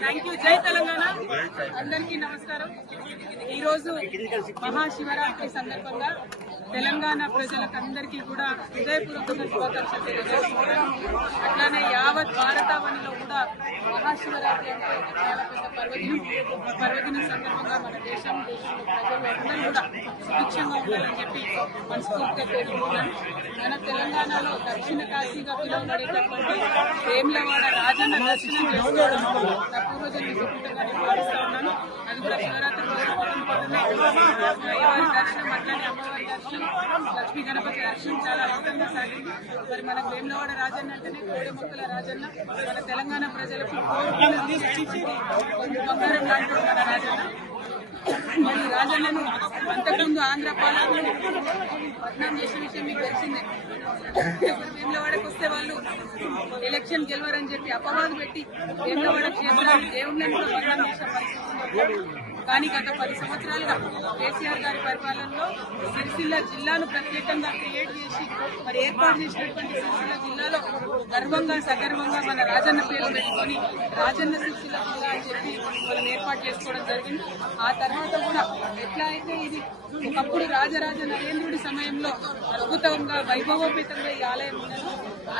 Thank you. జై తెలంగాణ. అందరికీ నమస్కారం. ఈరోజు మహాశివరాత్రి సందర్భంగా తెలంగాణ ప్రజలకందరికీ కూడా హృదయపూర్వకంగా శుభాకాంక్షలు తెలియజేస్తున్నాను. అట్లానే యావత్ భారతావనిలో కూడా మహాశివరాత్రి అంటే చాలా పెద్ద పర్వదినం సందర్భంగా మన దేశంలో ప్రజలు అందరూ కూడా సుభిక్షంగా ఉండాలని చెప్పి మనస్ఫూర్తిగా కోరుకుంటున్నాను. మన తెలంగాణలో దక్షిణ కాశీగా పిలువబడేటటువంటి వేములవాడ రాజన్న దర్శనం చేసుకోవడం నా పూర్వజన్మ సుకృతంగా నేను భావిస్తా ఉన్నాను. అది కూడా శివరాత్రి అయ్యవారి దర్శనం, అట్లానే అమ్మవారి దర్శనం, లక్ష్మీ గణపతి దర్శనం చాలా అద్భుతంగా సాగింది. మరి మన వేములవాడ రాజన్న అంటేనే కోడి మొక్కల రాజన్న. మన తెలంగాణ ప్రజలకు బంగారం లాంటి మన రాజన్న. మరి రాజన్నను అంతకుముందు ఆంధ్ర పాలకులు పట్నం చేసిన విషయం మీకు తెలిసిందే. వేములవాడకు వస్తే వాళ్ళు ఎలక్షన్ గెలవరని చెప్పి అపవాదు పెట్టి వేములవాడ క్షేత్రాన్ని దేవుళ్ళని కూడా పట్నం చేసిన పరిస్థితి. కానీ గత 10 సంవత్సరాలుగా కేసీఆర్ గారి పరిపాలనలో సిరిసిల్ల జిల్లాను ప్రత్యేకంగా క్రియేట్ చేసి మరి ఏర్పాటు చేసినటువంటి సిరిసిల్ల జిల్లాలో గర్వంగా సగర్వంగా మన రాజన్న పేరు పెట్టుకొని రాజన్న సిరిసిల్ల జిల్లా అని చెప్పి మనం ఏర్పాటు చేసుకోవడం జరిగింది. ఆ తర్వాత కూడా ఎట్లా అయితే ఇది ఒకప్పుడు రాజరాజ నరేంద్రుడి సమయంలో అద్భుతంగా వైభవోపేతంగా ఈ ఆలయం ఉన్నదో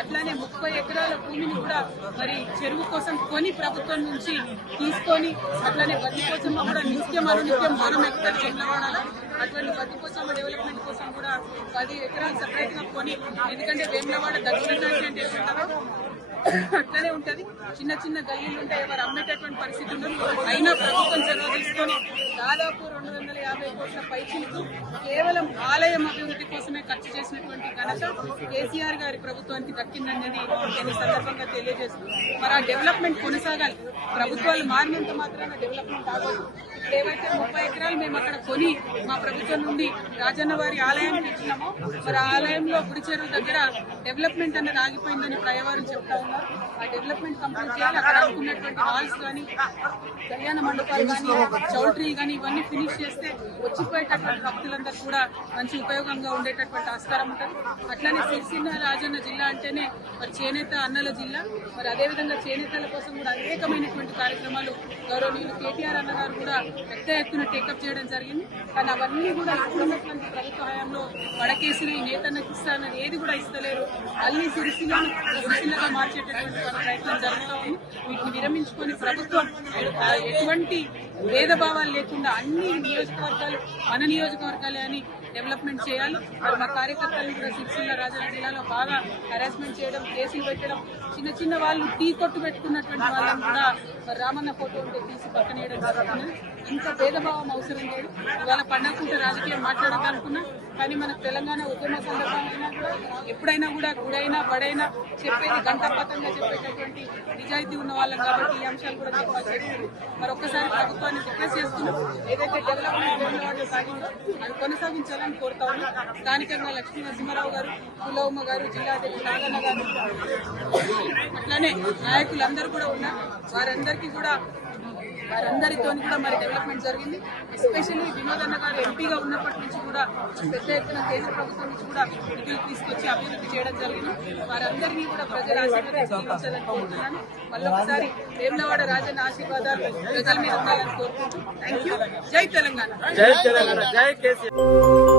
అట్లానే 30 ఎకరాల భూమిని కూడా మరి చెరువు కోసం కొని ప్రభుత్వం నుంచి తీసుకొని అట్లానే బతికోసమ్మ కూడా నిత్యం అనునిత్యం మనం ఎక్కడ వేములవాడాలి. అటువంటి బతికోసమ్మ డెవలప్మెంట్ కోసం కూడా 10 ఎకరాలు సపరేట్ గా కొని, ఎందుకంటే వేములవాడ దక్షిణ కాశీ అంటే ఎట్లుంటారో అట్లనే ఉంటది. చిన్న చిన్న గల్లీలు ఉంటాయి, ఎవరు అమ్మేటటువంటి పరిస్థితి ఉండదు. అయినా ప్రభుత్వం చొరవ తీసుకొని దాదాపు 250 కోట్ల పైచిలకు కేవలం ఆలయం అభివృద్ధి కోసమే ఖర్చు చేసినటువంటి ఘనత కేసీఆర్ గారి ప్రభుత్వానికి దక్కిందనేది నేను సందర్భంగా తెలియజేస్తున్నాను. మరి ఆ డెవలప్మెంట్ కొనసాగాలి. ప్రభుత్వాలు మారినంత మాత్రాన డెవలప్మెంట్ ఆగదు. ఏవైతే 30 ఎకరాలు మేము అక్కడ కొని మా ప్రభుత్వం నుండి రాజన్న వారి ఆలయానికి ఇచ్చినామో మరి ఆలయంలో గుడి చెరువు దగ్గర డెవలప్మెంట్ అనేది ఆగిపోయిందని ప్రయవారు చెప్తా ఉన్నారు. ఆ డెవలప్మెంట్ కంప్లీట్ చేయాలి. అక్కడ అనుకున్నటువంటి హాల్స్ కానీ, కళ్యాణ మండపాలు కానీ, చౌల్ట్రీ కానీ ఇవన్నీ ఫినిష్ చేస్తే వచ్చిపోయేటటువంటి భక్తులందరూ కూడా మంచి ఉపయోగంగా ఉండేటటువంటి ఆస్కారం ఉంటుంది. అట్లానే సిరిసిల్ల రాజన్న జిల్లా అంటేనే మరి చేనేత అన్నల జిల్లా. మరి అదేవిధంగా చేనేతల కోసం కూడా అనేకమైనటువంటి కార్యక్రమాలు గౌరవనీయులు కేటీఆర్ అన్న గారు కూడా పెద్ద ఎత్తున టేకప్ చేయడం జరిగింది. కానీ అవన్నీ కూడా ఇప్పుడున్నటువంటి ప్రభుత్వ హయాంలో వడకేసిన ఈ నేతన్నకి ఇస్తానని ఏది కూడా ఇస్తలేరు. మళ్ళీ సిరిసిల్లగా మార్చేటటువంటి ప్రయత్నం జరుగుతూ ఉంది. వీటిని విరమించుకొని ప్రభుత్వం ఎటువంటి భేదభావాలు లేకుండా అన్ని నియోజకవర్గాలు మన నియోజకవర్గాలే అని డెవలప్మెంట్ చేయాలి. మా కార్యకర్తలు కూడా సిరిసిల్ల రాజన్న జిల్లాలో బాగా హెరాస్మెంట్ చేయడం, కేసులు పెట్టడం, చిన్న చిన్న వాళ్ళు టీ కొట్టు పెట్టుకున్నటువంటి వాళ్ళని కూడా రామన్న ఫోటో ఉంటే తీసి పక్కనేయడం జరుగుతుంది. ఇంత భేదభావం అవసరం లేదు. ఇవాళ పండగ పూట రాజకీయం మాట్లాడాలనుకున్నా కానీ మన తెలంగాణ ఉద్యమ సందర్భంగా కూడా ఎప్పుడైనా కూడా గుడైనా బడైనా చెప్పేది గంటపతంగా చెప్పేటటువంటి నిజాయితీ ఉన్న వాళ్ళం కాబట్టి ఈ అంశాలు కూడా చెప్పాల్సి వస్తుంది. మరి ఒక్కసారి ప్రభుత్వాన్ని రిక్వెస్ట్ చేస్తున్నాం, ఏదైతే డెవలప్మెంట్ సాగిందో అది కొనసాగించాలని కోరుతా ఉన్నాం. స్థానికంగా లక్ష్మీ నరసింహారావు గారు, కులవమ్మ గారు, జిల్లా అధ్యక్షుడు నాగన్న గారు, అట్లానే నాయకులందరూ కూడా ఉన్నారు. వారందరితో కూడా మరి డెవలప్మెంట్ జరిగింది. ఎస్పెషల్లీ వినోద్ అన్న గారు ఎంపీగా ఉన్నప్పటి నుంచి కూడా పెద్ద ఎత్తున కేంద్ర ప్రభుత్వం నుంచి కూడా నిధులు తీసుకొచ్చి అభివృద్ధి చేయడం జరిగింది. వారందరినీ కూడా ప్రజల ఆశీర్వాదాలు కోరుతున్నాను. మళ్ళొకసారి వేములవాడ రాజన్న ఆశీర్వాదాలు ప్రజల మీద ఉండాలని కోరుకుంటూ థ్యాంక్ యూ. జై తెలంగాణ. జై తెలంగాణ. జై కేసీఆర్.